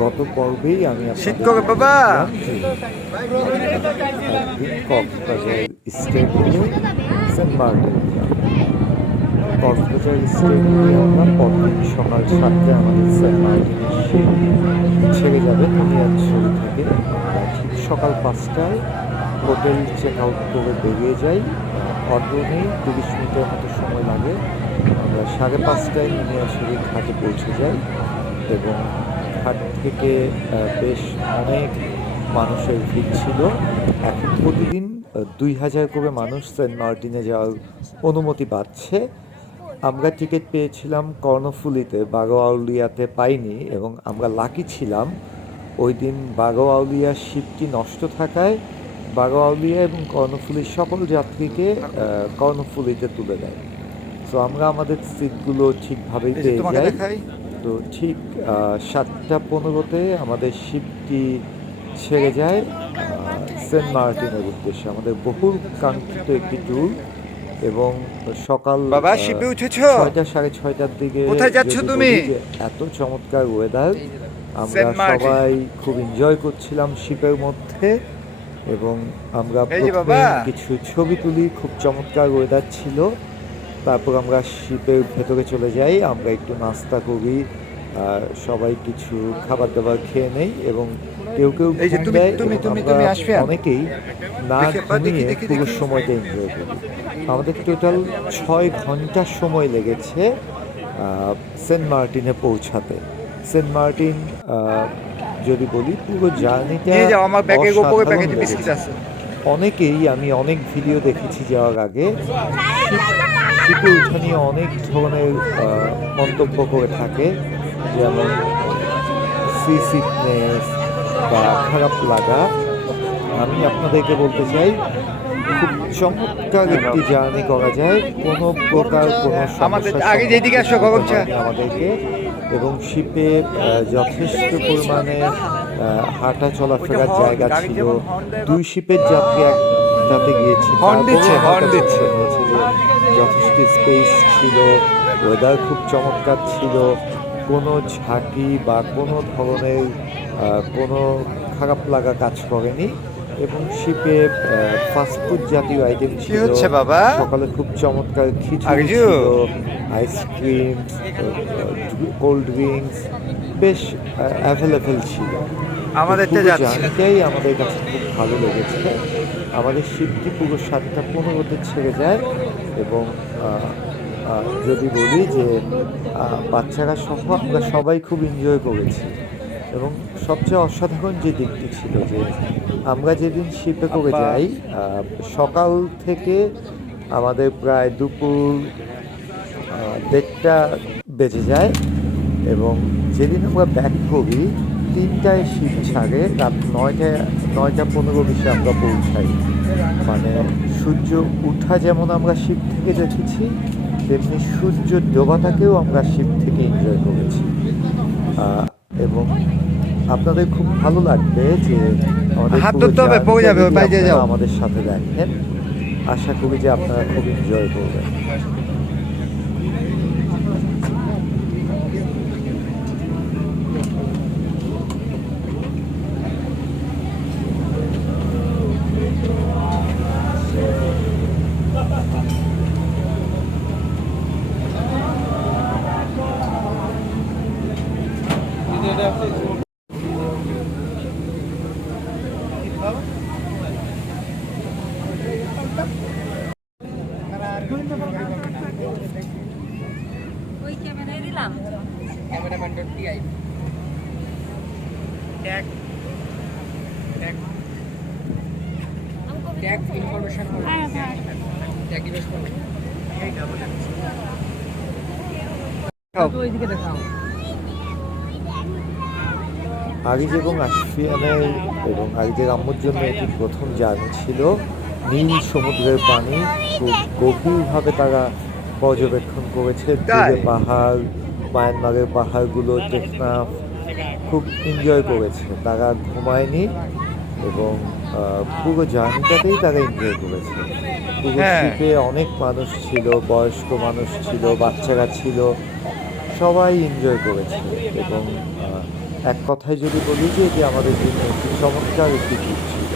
গত পর্বেই আমি শিক্ষক বাবা! একদিন Cox's Bazar state Saint Martin. Cox's Bazar state আমরা পরদিন সকাল সাতটায় আমাদের সেন্ট মার্টিনের ছেড়ে যাবে। থেকে ঠিক সকাল পাঁচটায় হোটেল চেক আউট করে বেরিয়ে যাই। অটো নেই তিরিশ মিনিটের মতো সময় লাগে। আমরা সাড়ে পাঁচটায় নিমিয়াছড়ি ঘাটে পৌঁছে যাই এবং ঘাট থেকে বেশ অনেক মানুষের ভিড় ছিল। এখন প্রতিদিন দুই হাজার করে মানুষ সেন্ট মার্টিনে যাওয়ার অনুমতি পাচ্ছে। আমরা টিকিট পেয়েছিলাম কর্ণফুলিতে বাগোয়াউলিয়াতে পাইনি এবং আমরা লাকি ছিলাম। ওই দিন বাগোয়াউলিয়া শিপটি নষ্ট থাকায় বাগোয়াউলিয়া এবং কর্ণফুলির সকল যাত্রীকে কর্ণফুলিতে তুলে দেয়। তো আমরা আমাদের সিটগুলো ঠিকভাবেই পেয়ে যাই। তো ঠিক সাতটা পনেরোতে আমাদের শিপটি ছেড়ে যায় সেন্ট মার্টিনের উদ্দেশ্যে। আমাদের বহুল কাঙ্ক্ষিত একটি ট্যুর এবং সকাল বাবা শিপে উঠেছ? ছয়টা সাড়ে ছয়টার দিকে কোথায় যাচ্ছ তুমি? এত চমৎকার ওয়েদার আমরা সবাই খুব এনজয় করছিলাম শিপের মধ্যে এবং আমরা। কিছু ছবি তুলি খুব চমৎকার ওয়েদার ছিল। তারপর আমরা শিপের ভেতরে চলে যাই। আমরা একটু নাস্তা করি আর সবাই কিছু খাবার দাবার খেয়ে নেই এবং কেউ কেউ? অনেকেই না ঘুমিয়ে পুরো সময়টা এনজয় করি আমাদের টোটাল ছয় ঘণ্টা সময় লেগেছে সেন্ট মার্টিনে পৌঁছাতে। সেন্ট মার্টিন যদি বলি পুরো জার্নিটা অনেকেই আমি অনেক ভিডিও দেখেছি যাওয়ার আগে। শিপে উঠা নিয়ে অনেক ধরনের মন্তব্য করে থাকে যেমন সি সিকনেস বা খারাপ লাগা আমি আপনাদেরকে বলতে চাই খুব চমৎকার একটি জার্নি করা যায় কোনো প্রকার কোনো। হয়নি আমাদেরকে এবং শিপে যথেষ্ট পরিমাণে হাঁটা চলাফেরার জায়গা ছিল দুই শিপের যাত্রী একটাতে গিয়েছি হর্ন দিচ্ছে, হর্ন দিচ্ছে। হয়েছে স্পেস ছিল ওয়েদার খুব চমৎকার ছিল কোনো ঝাঁকি বা কোনো ধরনের কোনো খারাপ লাগা কাজ করেনি এবং শিপে ফাস্টফুড জাতীয় আইটেম ছিল হচ্ছে বাবা? সকালে খুব চমৎকার খিচুড়ি ছিল আইসক্রিম কোল্ড ড্রিঙ্কস বেশ অ্যাভেলেবেল ছিল। যাচ্ছে। জার্নিটাই আমাদের কাছে খুব ভালো লেগেছে। আমাদের শিপটি পুরো সাতটা পনেরোতে ছেড়ে যায়। এবং যদি বলি যে বাচ্চারা সহ আমরা সবাই খুব এনজয় করেছি এবং সবচেয়ে অসাধারণ যে দিকটি ছিল যে আমরা যেদিন শিপে করে। যাই সকাল থেকে আমাদের প্রায় দুপুর দেড়টা বেজে যায় এবং যেদিন আমরা ব্যাক করি তিনটায় শীত ছাড়ে রাত নয়টায় নয়টা পনেরো বিশে আমরা পৌঁছাই মানে সূর্য উঠা যেমন আমরা শিব থেকে দেখেছি তেমনি সূর্য ডোবাটাকেও আমরা শিব থেকে এনজয় করেছি। এবং আপনাদের খুব ভালো লাগবে যে আমাদের সাথে দেখেন। আশা করি যে আপনারা খুব এনজয় করবেন। ওই ক্যামেরায় দিলাম আরিজ এবং আশফিয়ানের এবং আরিজের আম্মুর জন্য এটি প্রথম জার্নি ছিল নীল সমুদ্রের পানি খুব গভীরভাবে তারা পর্যবেক্ষণ করেছে দূরে পাহাড় মায়ানমারের পাহাড়গুলো টেকনাফ খুব এনজয় করেছে। তারা ঘুমায়নি এবং পুরো জার্নিটাতেই তারা এনজয় করেছে। পুরো হ্যাঁ। শিপে অনেক মানুষ ছিল বয়স্ক মানুষ ছিল বাচ্চারা ছিল সবাই এনজয় করেছে। এবং এক কথায় যদি বলি যে এটি আমাদের জন্য একটি চমৎকার একটি ট্রিপ ছিল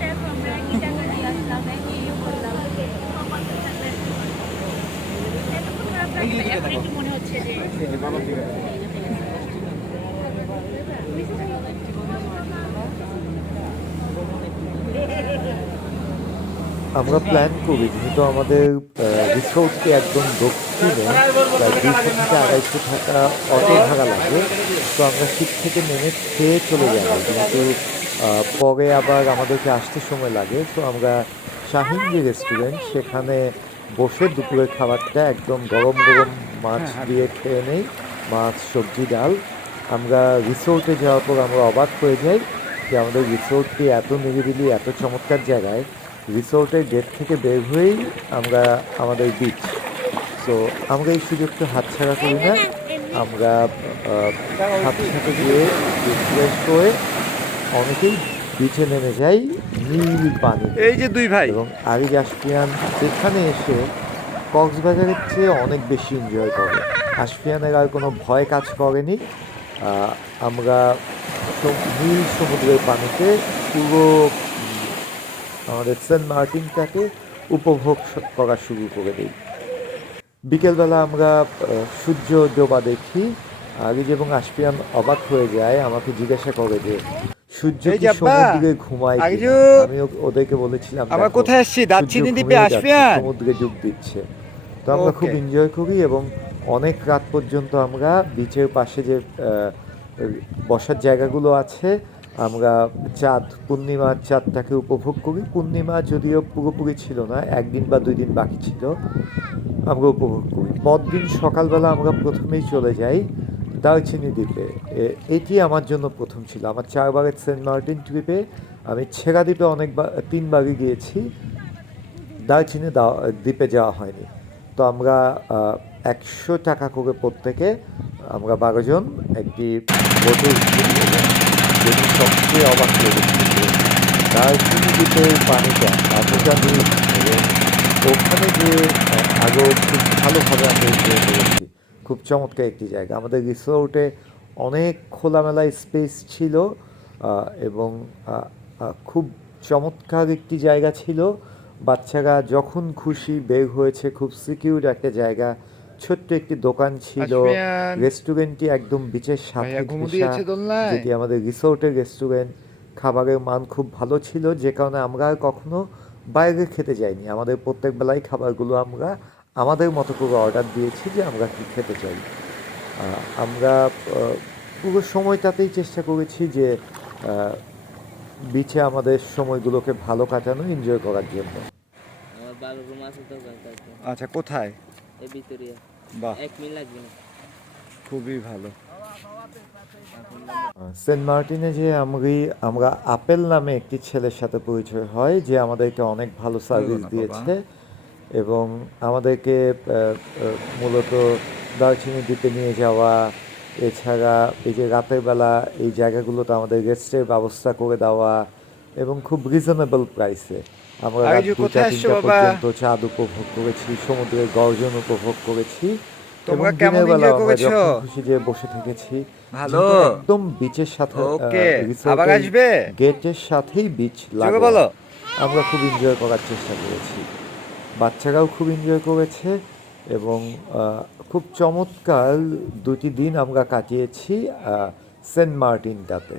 দেখো আমরা কি টাকা দিয়ে আসলাম একই বললাম এতক্ষণ খারাপ লাগে না, এখন একটু মনে হচ্ছে যে আমরা প্ল্যান করি, যেহেতু আমাদের রিসোর্টকে একদম দক্ষিণে, প্রায় দুশো থেকে আড়াইশো টাকা অটো ভাড়া লাগে। তো আমরা শীত থেকে নেমে খেয়ে চলে যাব। কিন্তু পরে আবার আমাদেরকে আসতে সময় লাগে। তো আমরা শাহিন যে রেস্টুরেন্ট সেখানে বসে দুপুরের খাবারটা একদম গরম গরম মাছ দিয়ে খেয়ে নেই, মাছ, সবজি, ডাল। আমরা রিসোর্টে যাওয়ার পর আমরা অবাক হয়ে যাই যে আমাদের রিসোর্টটি এত নিরিবিলি, এত চমৎকার জায়গায়। রিসোর্টের গেট থেকে বের হয়েই আমরা আমাদের বিচ সো আমরা এই সুযোগটা হাতছাড়া করি না। আমরা সাথে সাথে গিয়ে রিফ্রেশ করে অনেকেই বিচে নেমে যাই নীল পানি এই যে দুই ভাই। এবং আরিজ আশফিয়ান যেখানে এসে কক্সবাজারের চেয়ে অনেক বেশি এনজয় করে। আশফিয়ানের আর কোনো ভয় কাজ করেনি। আমরা নীল সমুদ্রের পানিতে পুরো আমাদের সেন্ট মার্টিনটাকে উপভোগ করা শুরু করে দিই। বিকেলবেলা আমরা সূর্য ডোবা দেখি আরিজ এবং আশফিয়ান অবাক হয়ে যায় আমাকে জিজ্ঞাসা করে যে সূর্য কি সমুদ্রে ঘুমায় কিনা?" আমি ওদেরকে বলেছিলাম আমরা কোথায় আসছি? দাচ্ছিনি দ্বীপে ঘুমিয়ে সমুদ্রে ডুব দিচ্ছে। তো আমরা খুব এনজয় করি এবং অনেক রাত পর্যন্ত আমরা বিচের পাশে যে বসার জায়গাগুলো আছে আমরা চাঁদ পূর্ণিমার চাঁদটাকে উপভোগ করি। পূর্ণিমা যদিও পুরোপুরি ছিল না, একদিন বা দুই দিন বাকি ছিল, আমরা উপভোগ করি। পরদিন সকালবেলা আমরা প্রথমেই চলে যাই দারচিনি দ্বীপে। এটি আমার জন্য প্রথম ছিল। আমার চারবারের সেন্ট মার্টিন ট্রিপে আমি ছেড়া দ্বীপে অনেকবার তিনবারই গিয়েছি। দারচিনি দা- দ্বীপে যাওয়া হয়নি। তো আমরা একশো টাকা করে প্রত্যেকে আমরা বারোজন একটি বোটে যেটি সবচেয়ে অবাক যে দারচিনি দ্বীপের পানিটা এতটা এবং ওখানে যে আগেও খুব ভালোভাবে আমরা এনজয় করেছি। খুব চমৎকার একটি জায়গা। আমাদের রিসোর্টে অনেক খোলামেলা স্পেস ছিল এবং খুব চমৎকার একটি জায়গা ছিল। বাচ্চারা যখন খুশি বের হয়েছে, খুব সিকিউর একটা জায়গা ছোট্ট একটি দোকান ছিল। রেস্টুরেন্টটি একদম বিচের সাথে? যেটি আমাদের রিসোর্টের রেস্টুরেন্ট। খাবারের মান খুব ভালো ছিল যে কারণে আমরা আর কখনো বাইরে খেতে যাইনি। আমাদের প্রত্যেক বেলায় খাবারগুলো আমরা আমাদের মতো করে অর্ডার দিয়েছি যে আমরা কি খেতে চাই। আহ, আমরা পুরো সময়টাতেই চেষ্টা করেছি যে বিচে আমাদের সময়গুলোকে ভালো কাটানো এনজয় করার জন্য। আচ্ছা কোথায়? এই ভিতরে। এক মিনিট লাগবে। না খুবই ভালো। সেন্ট মার্টিনে যে আমি আমরা আপেল নামে একটি ছেলের সাথে পরিচয় হয় যে আমাদেরকে অনেক ভালো সার্ভিস দিয়েছে এবং আমাদেরকে মূলত দারচিনি দ্বীপে নিয়ে যাওয়া এছাড়া এই যে রাতের বেলা এই জায়গাগুলোতে আমাদের রেস্টের ব্যবস্থা করে দেওয়া এবং খুব রিজনেবল প্রাইসে আমরা রাত দুটা তিনটা পর্যন্ত চাঁদ উপভোগ করেছি সমুদ্রের গর্জন উপভোগ করেছি। তোমরা কেমন দিনের বেলা enjoy আমরা করেছ? খুশি যে বসে থেকেছি ভালো। একদম বিচের সাথে ওকে আবার আসবে? গেটের সাথেই বিচ চোখে বলো? আমরা খুব এনজয় করার চেষ্টা করেছি। বাচ্চারাও খুব এনজয় করেছে এবং খুব চমৎকার দুটি দিন আমরা কাটিয়েছি আহ, সেন্ট মার্টিনটাতে।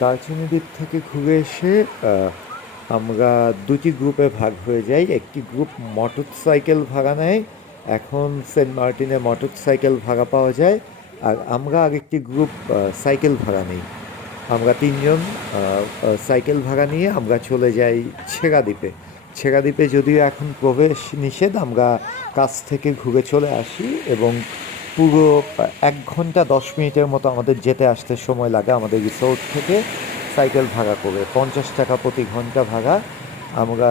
দার্জিলিং দ্বীপ থেকে ঘুরে এসে আমরা দুটি গ্রুপে ভাগ হয়ে যাই। একটি গ্রুপ মোটর সাইকেল ভাড়া নেয়, এখন সেন্ট মার্টিনে মোটর সাইকেল ভাড়া পাওয়া যায়, আর আমরা আরেকটি গ্রুপ সাইকেল ভাড়া নিই। আমরা তিনজন সাইকেল ভাড়া নিয়ে আমরা চলে যাই ছেঁড়া দ্বীপে। ছেড়া দ্বীপে যদিও এখন প্রবেশ নিষেধ, আমরা কাছ থেকে ঘুরে চলে আসি এবং পুরো এক ঘণ্টা দশ মিনিটের মতো আমাদের যেতে আসতে সময় লাগে আমাদের রিসোর্ট থেকে সাইকেল ভাড়া করে। পঞ্চাশ টাকা প্রতি ঘণ্টা ভাড়া। আমরা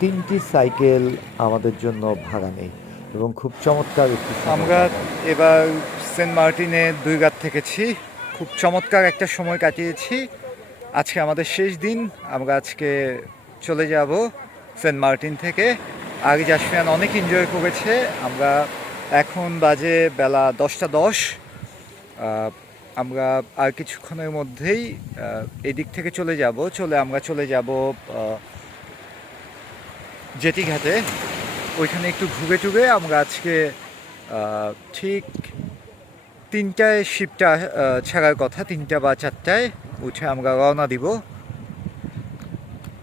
তিনটি সাইকেল আমাদের জন্য ভাড়া নেই এবং খুব চমৎকার একটি আমরা এবার সেন্ট মার্টিনে দুই রাত থেকেছি। খুব চমৎকার একটা সময় কাটিয়েছি। আজকে আমাদের শেষ দিন। আমরা আজকে চলে যাব সেন্ট মার্টিন থেকে। আগে জাসমিয়ান অনেক এনজয় করেছে। আমরা এখন বাজে বেলা দশটা দশ। আমরা আর কিছুক্ষণের মধ্যেই এদিক থেকে চলে যাব। চলে আমরা চলে যাব আহ, জেটি ঘাটে ওইখানে একটু ঘুরে টুরে আমরা আজকে ঠিক তিনটায় শিপটা ছাড়ার কথা। তিনটা বা চারটায় উঠে আমরা রওনা দিব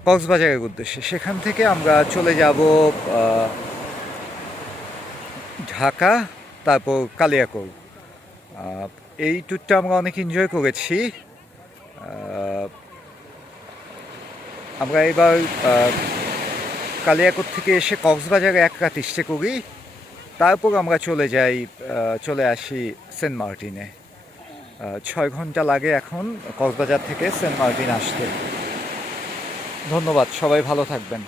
কক্সবাজারের উদ্দেশ্যে। সেখান থেকে আমরা চলে যাব ঢাকা তারপর কালিয়াকৈর। আহ, এই ট্যুরটা আমরা অনেক এনজয় করেছি। আমরা এবার আহ, কালিয়াকোট থেকে এসে কক্সবাজারে এক রাত স্টে করি। তারপর আমরা চলে যাই চলে আসি সেন্ট মার্টিনে। ছয় ঘণ্টা লাগে এখন কক্সবাজার থেকে সেন্ট মার্টিন আসতে। ধন্যবাদ সবাই ভালো থাকবেন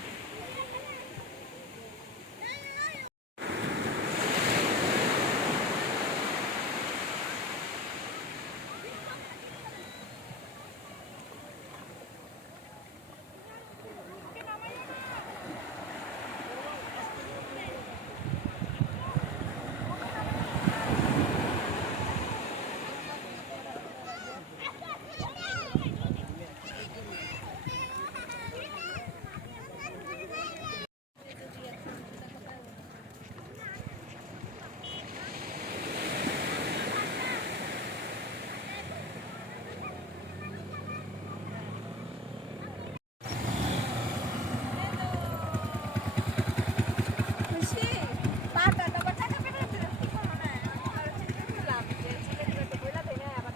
খুশি টাকা টাকা টাকা পেলে কি করো না আর চিন্তা করলাম যে চিন্তা করতে বইলা দেয় না আবার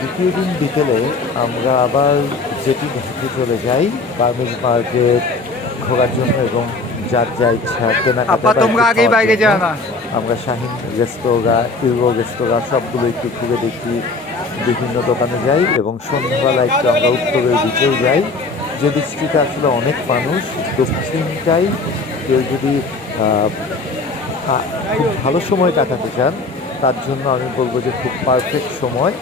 দ্বিতীয় দিন বিকেলে আমরা আবার যেটি ঘাটে চলে যাই গার্মেন্টস মার্কেট ঘোরার জন্য এবং যার যা ইচ্ছা কেনাকাটা তোমরা আগেই বাইরে যাও না? আমরা শাহিন রেস্তোরাঁ ইউরো রেস্তোরাঁ সবগুলো একটু ঘুরে দেখি বিভিন্ন দোকানে যাই এবং সন্ধ্যাবেলা একটু আমরা উত্তরের দিকেও যাই। যে বৃষ্টিতে আসলে অনেক মানুষ দক্ষিণটাই কেউ যদি খুব ভালো সময় কাটাতে চান তার জন্য আমি বলব যে খুব পারফেক্ট সময়।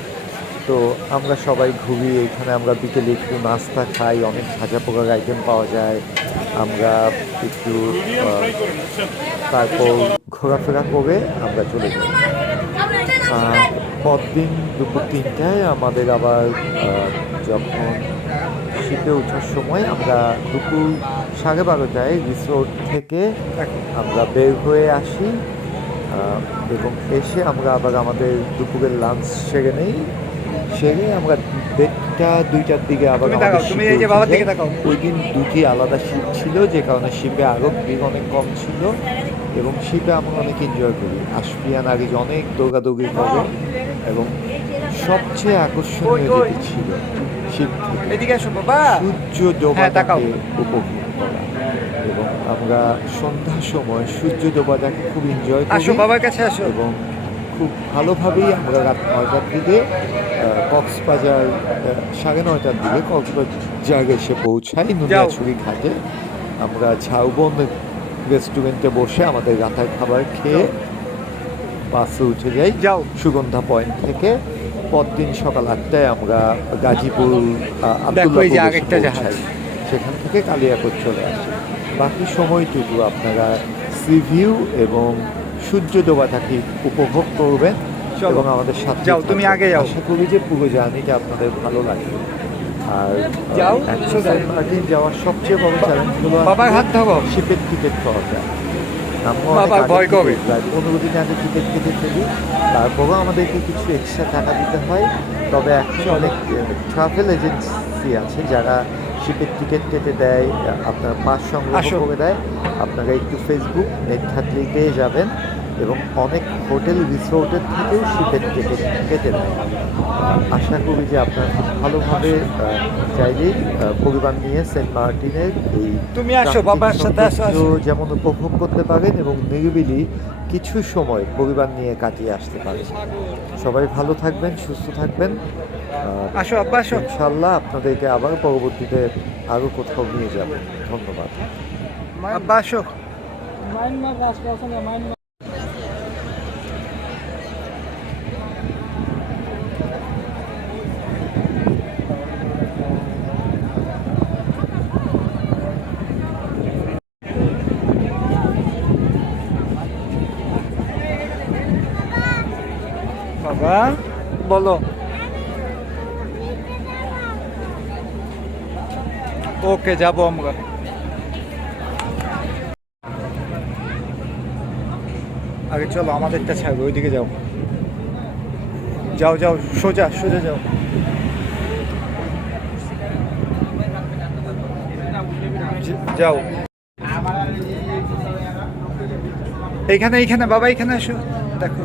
তো আমরা সবাই ঘুরি, এখানে আমরা বিকেলে একটু নাস্তা খাই, অনেক ভাজা পোকার আইটেম পাওয়া যায়। আমরা একটু তারপর ঘোরাফেরা করে আমরা চলে যাই। পরদিন দুপুর তিনটায় আমাদের আবার যখন শীতে ওঠার সময় আমরা দুপুর সাড়ে বারোটায় রিসোর্ট থেকে আমরা বের হয়ে আসি এবং এসে আমরা আবার আমাদের দুপুরের লাঞ্চ সেরে নেই। সেরে আমরা দেড়টা দুইটার দিকে আবার তুমি এই যে বাবার দিকে তাকাও। ওই দিন দুটি আলাদা শিপ ছিল যে কারণে শিপে আরও ভিড় অনেক কম ছিল এবং শিপে আমরা অনেক এনজয় করি আশফিয়ান আগে অনেক দৌড়াদৌড়ি করে এবং সবচেয়ে আকর্ষণীয়। যেটি ছিল থেকে এদিকে আসো বাবা সূর্য হ্যাঁ। ডোবাটাকে উপভোগ করা এবং আমরা সন্ধ্যার সময় সূর্য ডোবাটাকে খুব এনজয় আসো করি বাবার কাছে আসো এবং খুব ভালোভাবেই আমরা রাত নয়টার দিকে কক্সবাজার সাড়ে নয়টার দিকে কক্সবাজার এসে পৌঁছাই নুনিয়াছড়ি ঘাটে। আমরা ঝাউবন রেস্টুরেন্টে বসে আমাদের রাতের খাবার খেয়ে বাসে উঠে যাই যাও। সুগন্ধা পয়েন্ট থেকে। পরদিন সকাল আটটায় আমরা গাজীপুর। সেখান থেকে কালিয়াকোট চলে আসি। বাকি সময়টুকু আপনারা সি ভিউ এবং সূর্য ডোবাটাকে উপভোগ করবেন। এবং আমাদের সাথে যাও, তুমি। আগে যাও। আশা করি যে পুরো জার্নিটা আপনাদের ভালো লাগে আর যাও, একশো দিন যাওয়ার সবচেয়ে বড় চ্যালেঞ্জ হলো বাবার হাত ধরো। শিপের টিকিট পাওয়া যায় ভয়। প্রায় পনেরো দিন আগে টিকিট কেটে ফেলি তারপরেও আমাদেরকে কিছু এক্সট্রা টাকা দিতে হয়। তবে এখন অনেক ট্রাভেল এজেন্সি আছে যারা শিপের টিকিট কেটে দেয় আপনার পাস সংগ্রহ করে দেয়। আপনারা একটু ফেসবুক নেট থাকলেই পেয়ে যাবেন। এবং অনেক হোটেল রিসোর্টের থেকেও শিপের টিকিট কেটে দেয় আশা করি যে আপনারা খুব ভালোভাবে চাইলেই পরিবার নিয়ে সেন্ট মার্টিনের এই তুমি আসো, বাবার সাথে আসো, আসো। যেমন উপভোগ করতে পারেন এবং নিরিবিলি কিছু সময় পরিবার নিয়ে কাটিয়ে আসতে পারেন। সবাই ভালো থাকবেন সুস্থ থাকবেন। আসো আব্বা আসো। ইনশাল্লাহ আপনাদেরকে আবার পরবর্তীতে আরও কোথাও নিয়ে যাব। ধন্যবাদ। আব্বা আসো। বাবা বলো। ওকে, যাব আমরা। আগে চলো, আমাদেরটা ছাড়বে, ওইদিকে যাও। যাও যাও, সোজা সোজা যাও। যাও। এইখানে এইখানে, বাবা, এইখানে আসো। দেখো।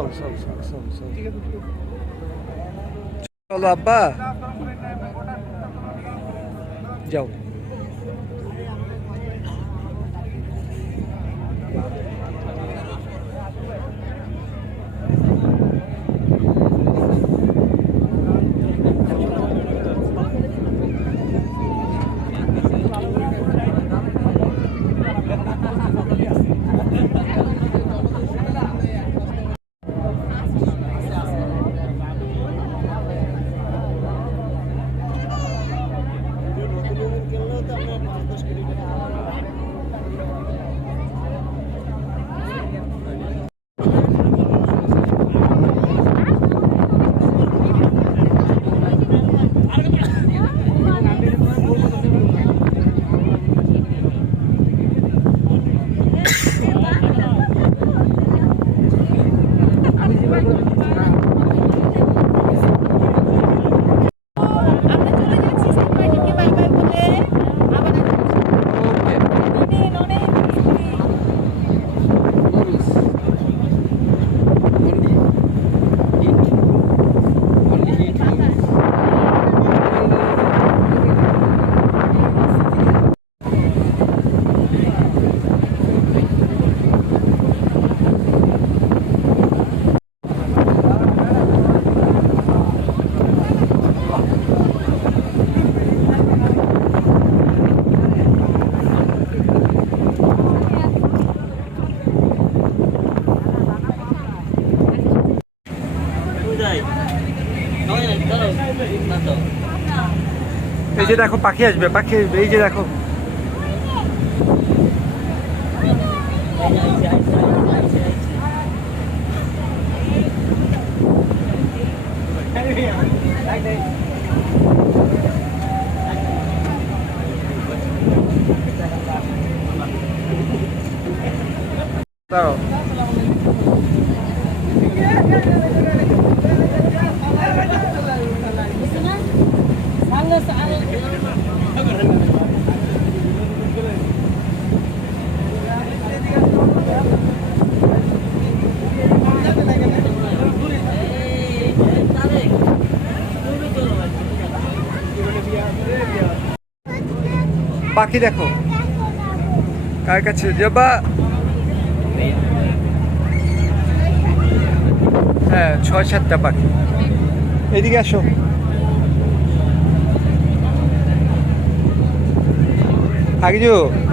চল চল চল চল চল। চলো আব্বা। যাও আমরা চলে যাচ্ছি সেন্ট মার্টিনকে বাই বাই বলে আবার অনেক অনেক এই যে দেখো পাখি আসবে পাখি আসবে এই যে দেখো। পাখি দেখো। কার কাছে? যাবা হ্যাঁ ছয় সাতটা পাখি। এদিকে আসো। আগে যো আচ্ছা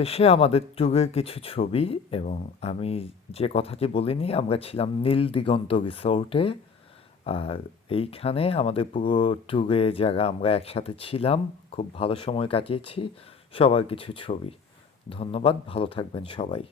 সবশেষে আমাদের ট্যুরের কিছু ছবি এবং আমি যে কথাটি বলিনি, আমরা ছিলাম নীল দিগন্ত রিসোর্টে। আর এইখানে আমাদের পুরো ট্যুরে যারা আমরা একসাথে ছিলাম, খুব ভালো সময় কাটিয়েছি। সবার কিছু ছবি। ধন্যবাদ, ভালো থাকবেন সবাই।